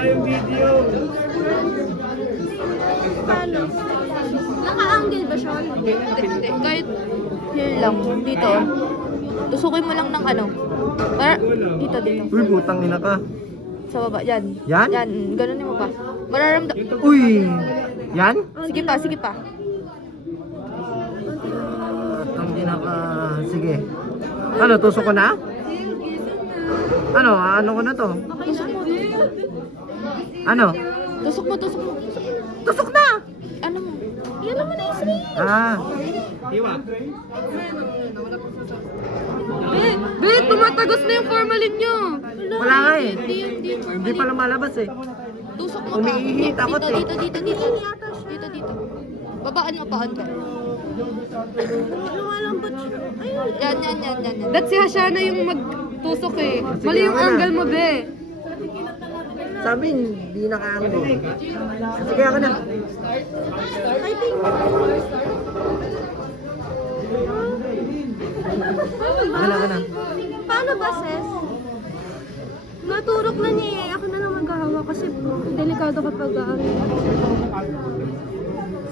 Wala yung video. Paano? Naka-angle ba siya? Hindi. Kahit here lang. Dito. Tusukin mo lang ng ano. Para, dito. Uy, putang ina ka. Sa baba. Yan. Yan? Yan. Ganunin mo pa. Mararamdam. Uy! Yan? Sige pa. Putang ina ka. Sige. Ano, tusok ko na? Ano? Ano ko na to? Tusok mo. Ano? Tusok mo. Tusok na! Ano mo? Yan naman na yung Ah. Iwa. Bet, tumatagos na yung formalin nyo. Wala nga eh. Hindi yung formalin. Hindi pa lumalabas eh. Tusok mo Umiihi, pa. takot eh. Dito. Babaan mo pa. lumalambot siya. Ayun. Yan. That's si Hashana yung magtusok eh. Mali yung ako na. angle mo, be. Sabi, hindi nakaangle. Sige ako na. I think. Ako na. Paano ba, Ses? Naturok na niya eh. Ako na lang maghahawa kasi delikado kapag ano.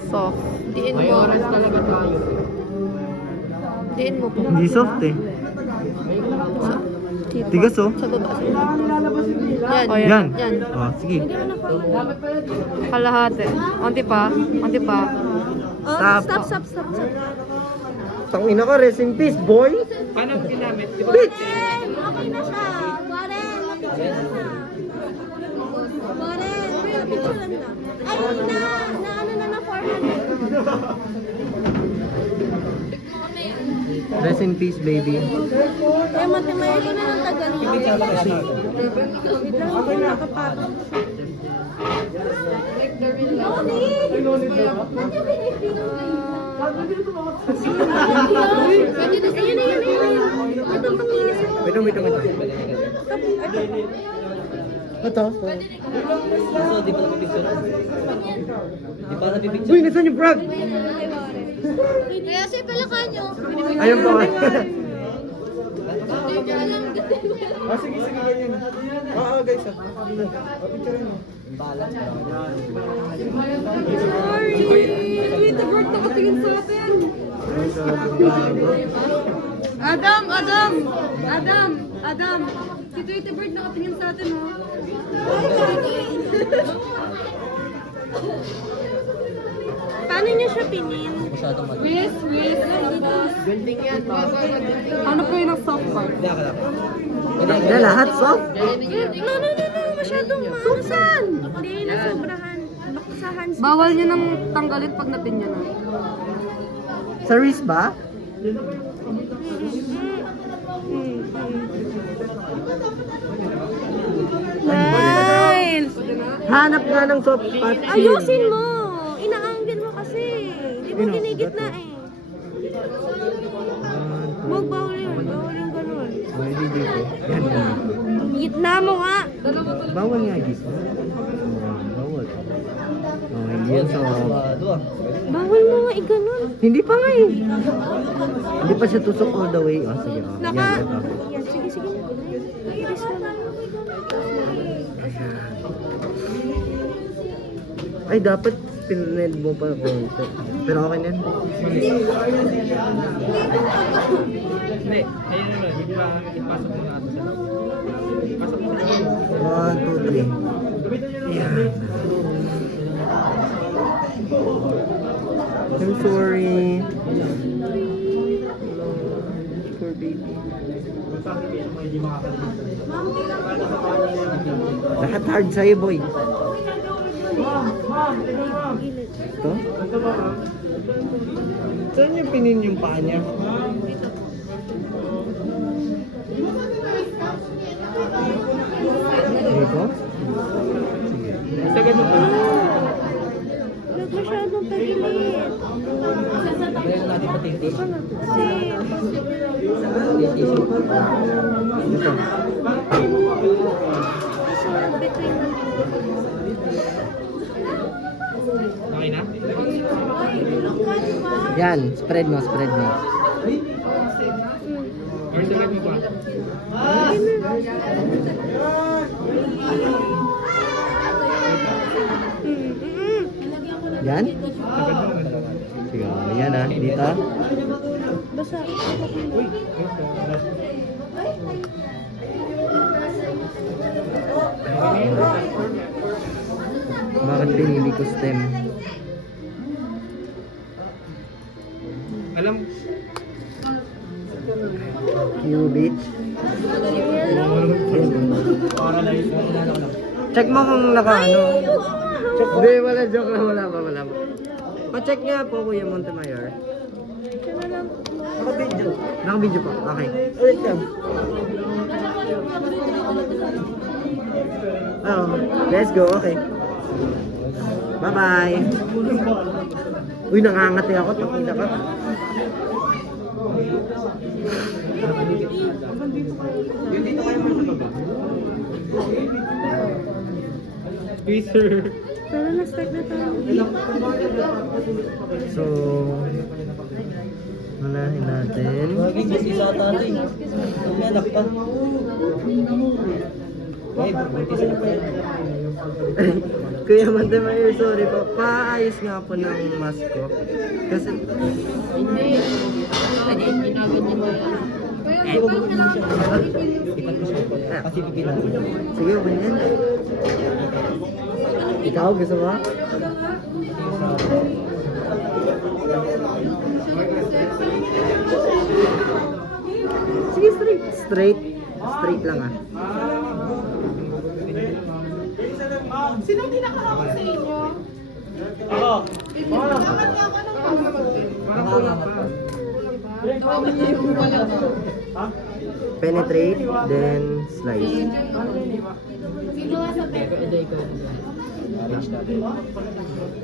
Soft. Diin mo. Diin mo po. Hindi soft eh. Dito. Tigas oh. Sa baba. Yan. Yan. Yan. Oh, sige. Hindi mo na formal. Kalahati. Unti pa. Oh, Stop. stop. Tang ina ka, rest in peace, boy. Paano ginamit? Di ba? Bitch! Okay na siya. Warren, mapicturean na. Warren, mapicturean na. Ay, ano na formal. Rest in peace, baby. Ay, matimaya ko na ng tagal. Wait lang, ako nakapatong. Ayun. Ito, pakinis. Wait. Ito? Uy, nasan yung frog? Kaya sa palaka nyo. Ayun po. Sige, ganyan. Guys. Picture mo. Sorry. Wait, the bird nakatingin sa atin. Adam. Si Tweety Bird nakatingin sa atin, oh. Paano niya siya pinin? Wis. Ano po yung soft part? Na lahat soft? No. Masyadong susan. Hindi, nasobrahan. Sa hands. Bawal nyo nang tanggalin pag natin niya na. Sa wrist ba? Nice! Hanap nga ng soft spot. Ayusin mo! Inaanggil mo kasi. Di mo ginigit na eh. Huwag bawal yun. Bawal yung ganun. Hindi dito. Yan. Gitna mo nga. Bawal nga gisa. Bawal. Oh, hindi yan so. Bawal mo nga i-ganun. Hindi pa nga eh. Hindi pa siya tusok all the way. Oh, sige. Oh. Naka... Yan, ito. Yan, sige. Iris mo na. Ay, dapat pinred mo pa konti. Pero okay na yan. Hindi. Ayun naman. Ipasok mo natin sa loob. Ipasok mo sa loob. 1, 2, 3. Yan. I'm sorry. Poor baby. Lahat hard sa'yo, boy. Ito? Saan yung pinin yung paa niya? Dito? Sige. Sa ganun pa. Huwag masyadong tagilid. Ito. So, between the... Okay na? Yan, spread mo. Or sunod mo ba? Yan? Sige, yan ah. Dito. Basta. Bakit pinili ko stem? Alam, Q-Beach. Check mo kung naka ano. Hindi, wala joke lang. Wala pa. Pa-check nga po, Kuya Montemayor. Naka-video po. Okay. Oh, let's go. Okay. Bye-bye. Uy, nangangati ako. Takina ka. Twister. Tara na, start na tayo. So, unahin natin. Kuya Montemayor, sorry po. Paayos nga po ng mask ko. Kasi... Kasi pipila. Sige, okay na yan. Ikaw, gusto mo? Sige, straight. Straight lang ah. Sinong kinakahawak sa inyo? Ako. Bakit niya ako ng Tawagin niya yung wala na. Penetrate, then slice.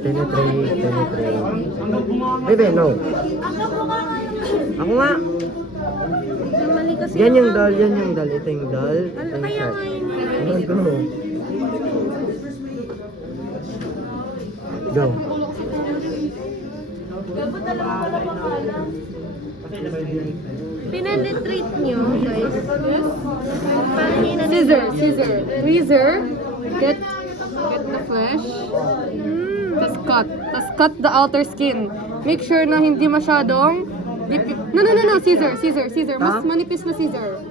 Penetrate. Bebe, no. Ako nga. Mali kasi. Yan yung doll. Ito yung doll. Ano Ito yung kaya shark. nga yun? Ano go? Go. Pinenetrate nyo, guys. Parang yun na Scissor. Get the flesh. Tas cut the outer skin. Make sure na hindi masyadong No, scissor. Mas Ha? manipis na scissor.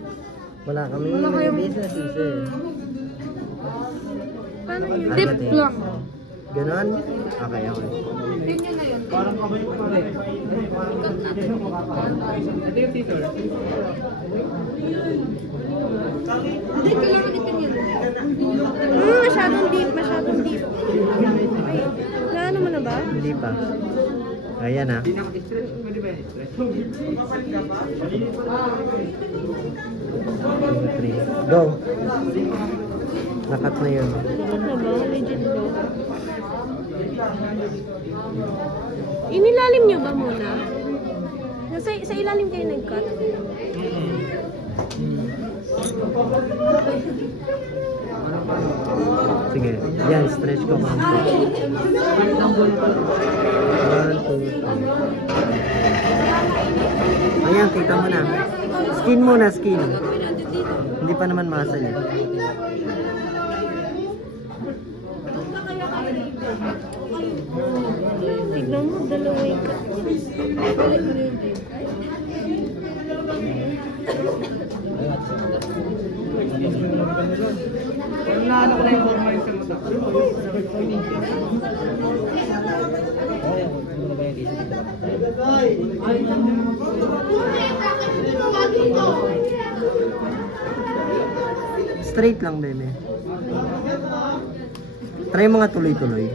Wala kami Wala kayong- business, sir. Paano yun? Tip lang. Ganon? Okay. Parang kamay ko pa rin. Ito yung Caesar. Masyadong deep. Ay, naano mo na ba? Hindi pa. Ayan ah. Hindi naka-stretch. Pwede ba yung stretch? Three. Go. Nakat na yun. Dapat na ba? Legit ba? Inilalim nyo ba muna? Sa ilalim kayo nag-cut? Sige. Yan, stretch ko konti. 1, 2, 3. Ayan, kita mo na. Skin muna, skin. Hindi pa naman muscle eh. Tignan mo, dalawa yung cut. Parang naano ko na yung hormone sa mata. Straight lang, bebe. Try mga tuloy-tuloy.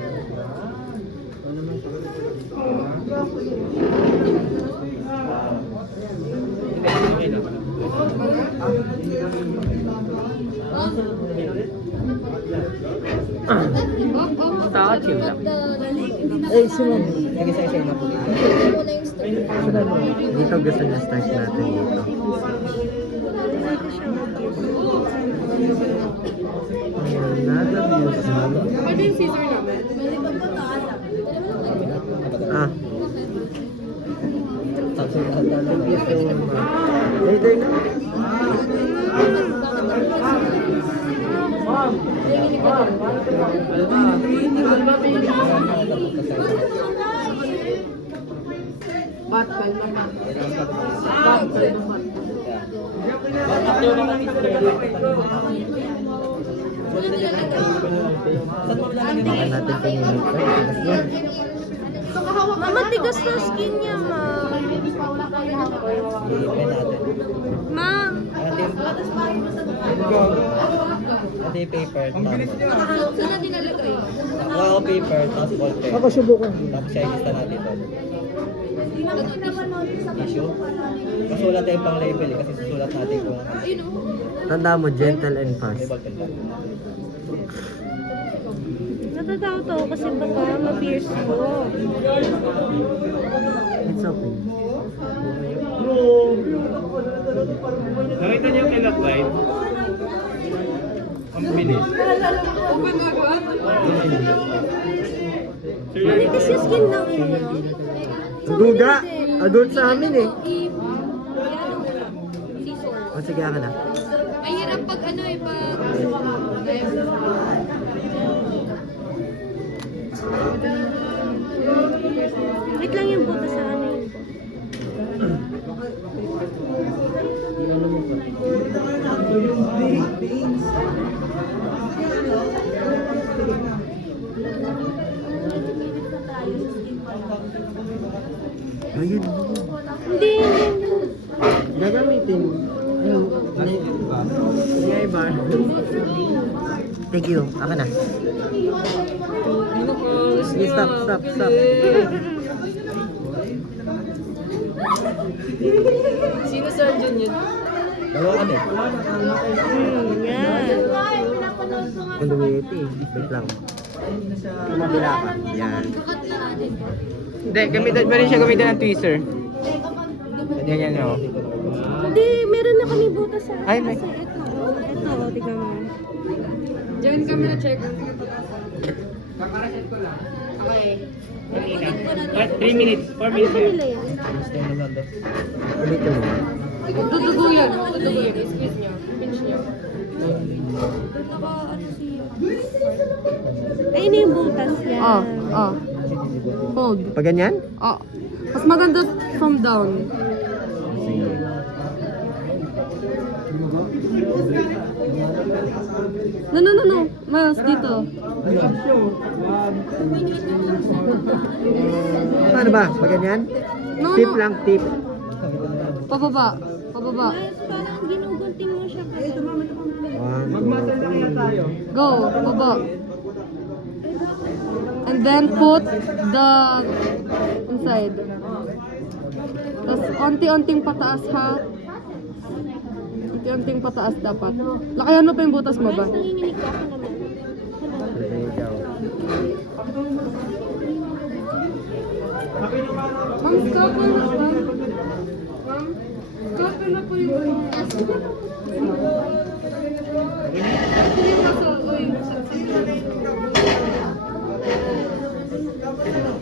Touch yun lang. Nag-isa-isa na po. Dito gusto niya start natin dito. Another museum. Pwede yung scissor namin. Ah. Later na. Baka natin pinili ko. Mama, tigas na skin niya, ma. Iipin natin. Ma. Ito yung paper. Saan na dinalagay? Wow, paper, tapos ballpen. Ako subukan. Tapos siya ilista natin ito. Tissue. Masulat tayong pang label kasi susulat natin kung Ayun o. tanda mo, gentle and fast. May ballpen ba? Natatakot ako kasi baka ma-pierce ko. It's okay. Nakita niyo yung kilat light? Ang bilis. Manipis yung skin ng inyo. Duga! Adult sa amin eh. Scissor. O sige, akin na. Ay, hirap pag ano eh, pag... Wait lang yung buta sa ano yun. Ayun. Hindi. Gagamitin. Ngay ba? Thank you. Akin na. Sige, stop. Sino surgeon yun? Dalawa kami. Yan. Kaluwiti. Wait lang. Kumabila ka. Yan. Cut na natin. Hindi, gamitin pa rin siya gamitin ng tweezer. Ganyan o. Hindi, meron na kami buta sa Ay, may- kasi ito, tignan mo. Diyan kami na-check. Kakaraset ko lang. Okay. 3 minutes, 4 Ano minutes. ba nila yan? Gusto mo naman daw. Ulit mo. Tutugo yan. Tutugo yan. Squeeze nyo. Pinch nyo. Ayun na yung butas yan. Hold. Pag ganyan? Mas maganda from down. Sige. No. Miles, dito. Paano ba? Pag ganyan? No, Tip no. lang, tip. Pababa. Ayos, parang ginugunti mo siya. One, na kaya tayo. Go. Baba. And then put the inside. Tapos onti-onting pataas ha. Onti-onting pataas dapat. Lakayan mo pa yung butas mo ba? Nanginginig ka ako naman. Ma'am, scalp na po. Ma'am, scalp na po yung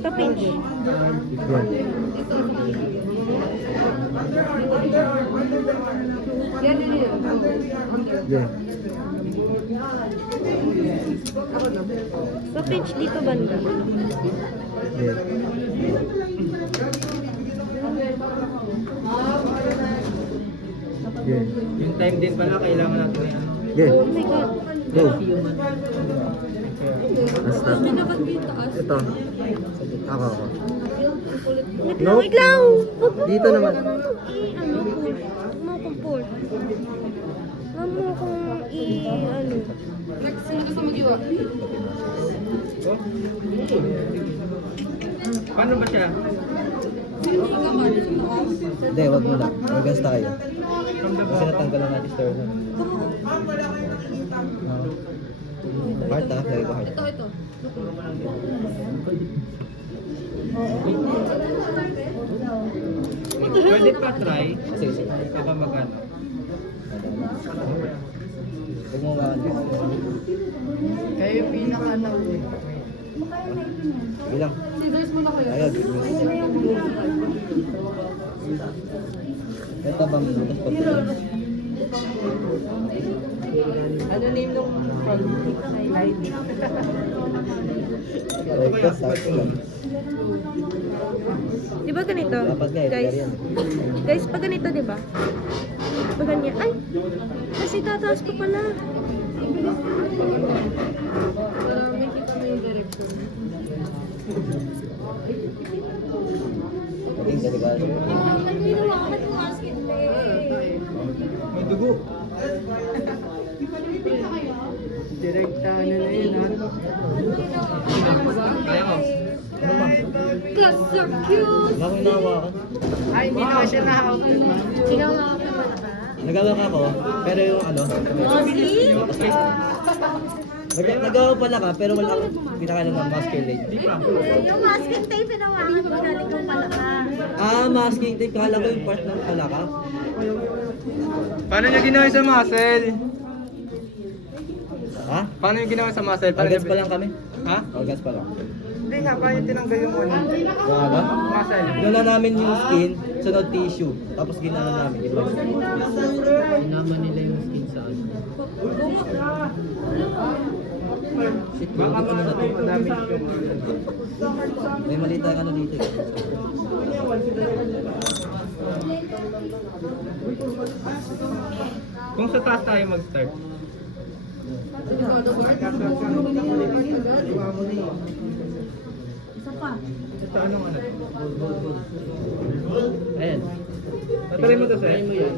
Pa-pinch. Yan. Yeah. Pa-pinch dito banda. Yeah. Yeah. Yung time din pala, kailangan natin na ano. Yeah. Oh my God. Go. Basta. Ito. Ako. Wait lang, Nope. wait lang. Dito naman. Ano, push. Huwag mo akong push. Huwag mo akong ano. Next, sino gusto mag-iwa? Paano ba siya? Hindi, wag mo na. Magas tayo. Kasi natanggal lang natin store na. Heart ah, lagay ko heart. Ito. Pwede pa try. Sige, sige. Baka mag-ano. Huwag mo makan. Kayo yung pinaka-ano. Sige lang. Scissors mo na kayo. Ayag. Ito bang butas pa po? Ano name nung frog? Light. Di ba ganito? Dapat nga, Guys, yan. guys, pag ganito, di ba? Pag ganyan, ay! Kasi tataas pa pala. Maging delikado. May dugo. Direkta ano na yun ha. Kaya ko. Cause so cute! Wala akong hinahawakan. Ay, hindi naman siya nahawak. Ikaw nga ka pala ka. Nagawak ako, pero yung ano, nagawa pala ka, pero wala akong pinakalan ng masculine. Yung masking tape na naman ko natin kung pala ka. Ah, masking tape. Kala ko yung part ng palaka. Paano niya ginawa sa muscle? Ha? Paano yung ginawa sa muscle? Organs pa lang kami. Ha? Organs pa lang. Hindi nga, paano yung tinanggal yung ano? Gaga? Muscle. Ginawa namin yung skin, sunod tissue. Tapos ginawa namin. Sinama nila yung skin sa ano. Shit, Baka ano na to? madami yung... May mali tayong ano dito eh. Kung sa taas tayo mag-start. Ito anong ano? Ayan. Tatarin mo to sir. Try mo yan.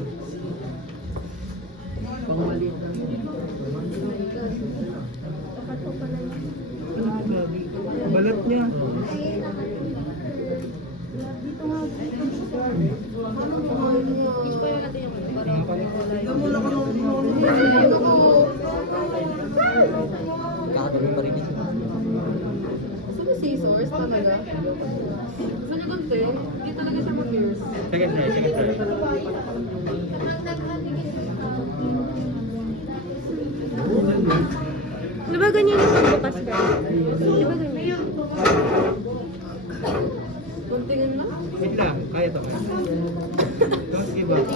Pang maliit na. Balat niya. Kakatuloy pa rin eh. Sino scissors talaga? Saan yung gante? Hindi talaga siya ma-pierce. Second try, second try. Di ba ganyan yung pagbukas ka? Di ba ganyan? Kuntingin lang? Wait lang, kaya to. Don't give up.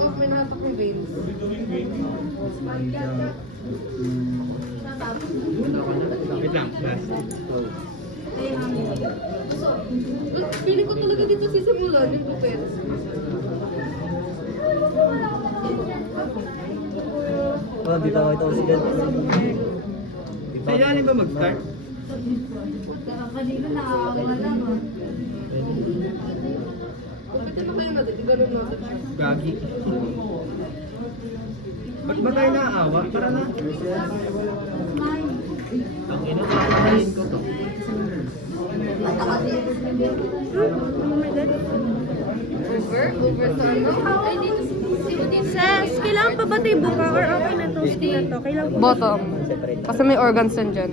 Off, may nahatak yung veins. Wait lang, last. Feeling ko talaga dito sisimulan yung pupet. Oh, di pa ito si Ben. Sa ilalim ba mag-start? Kanina nakakawa lang ah. Pupitin mo kayo natin, ganun natin siya. Gagi. Ba't ba tayo naaawa? Tara na. Ang ina, kakalain ko to. Oh my God. Over sa ano? Ay, dito dito. Ses, kailangan pa ba tayo buka or okay na to? Skin na to? Kailangan pa ba? Bottom. Kasi may organs yan dyan.